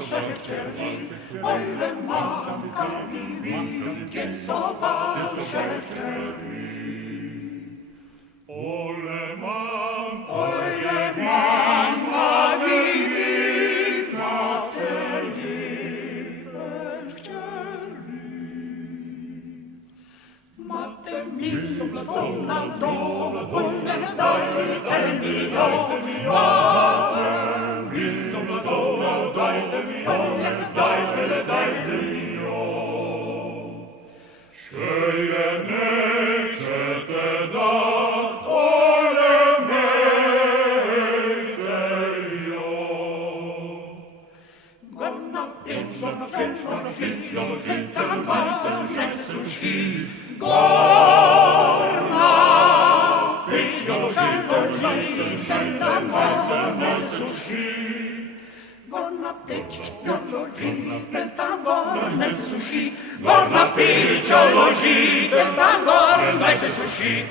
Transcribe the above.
szewczerni, ole mamka wielkie sowa szewczerni. Ole mamka wielka Matte min som na dom, ole dajte mi jo. Matte min som na dom, ole dajte mi jo. Skeje nečete dat, ole mejte jo. Gonna pitch, tam se suši. Gorna pitch, tam se suši. Gorna pitch, tam gorna se suši. Gorna pitch, tam gorna se suši.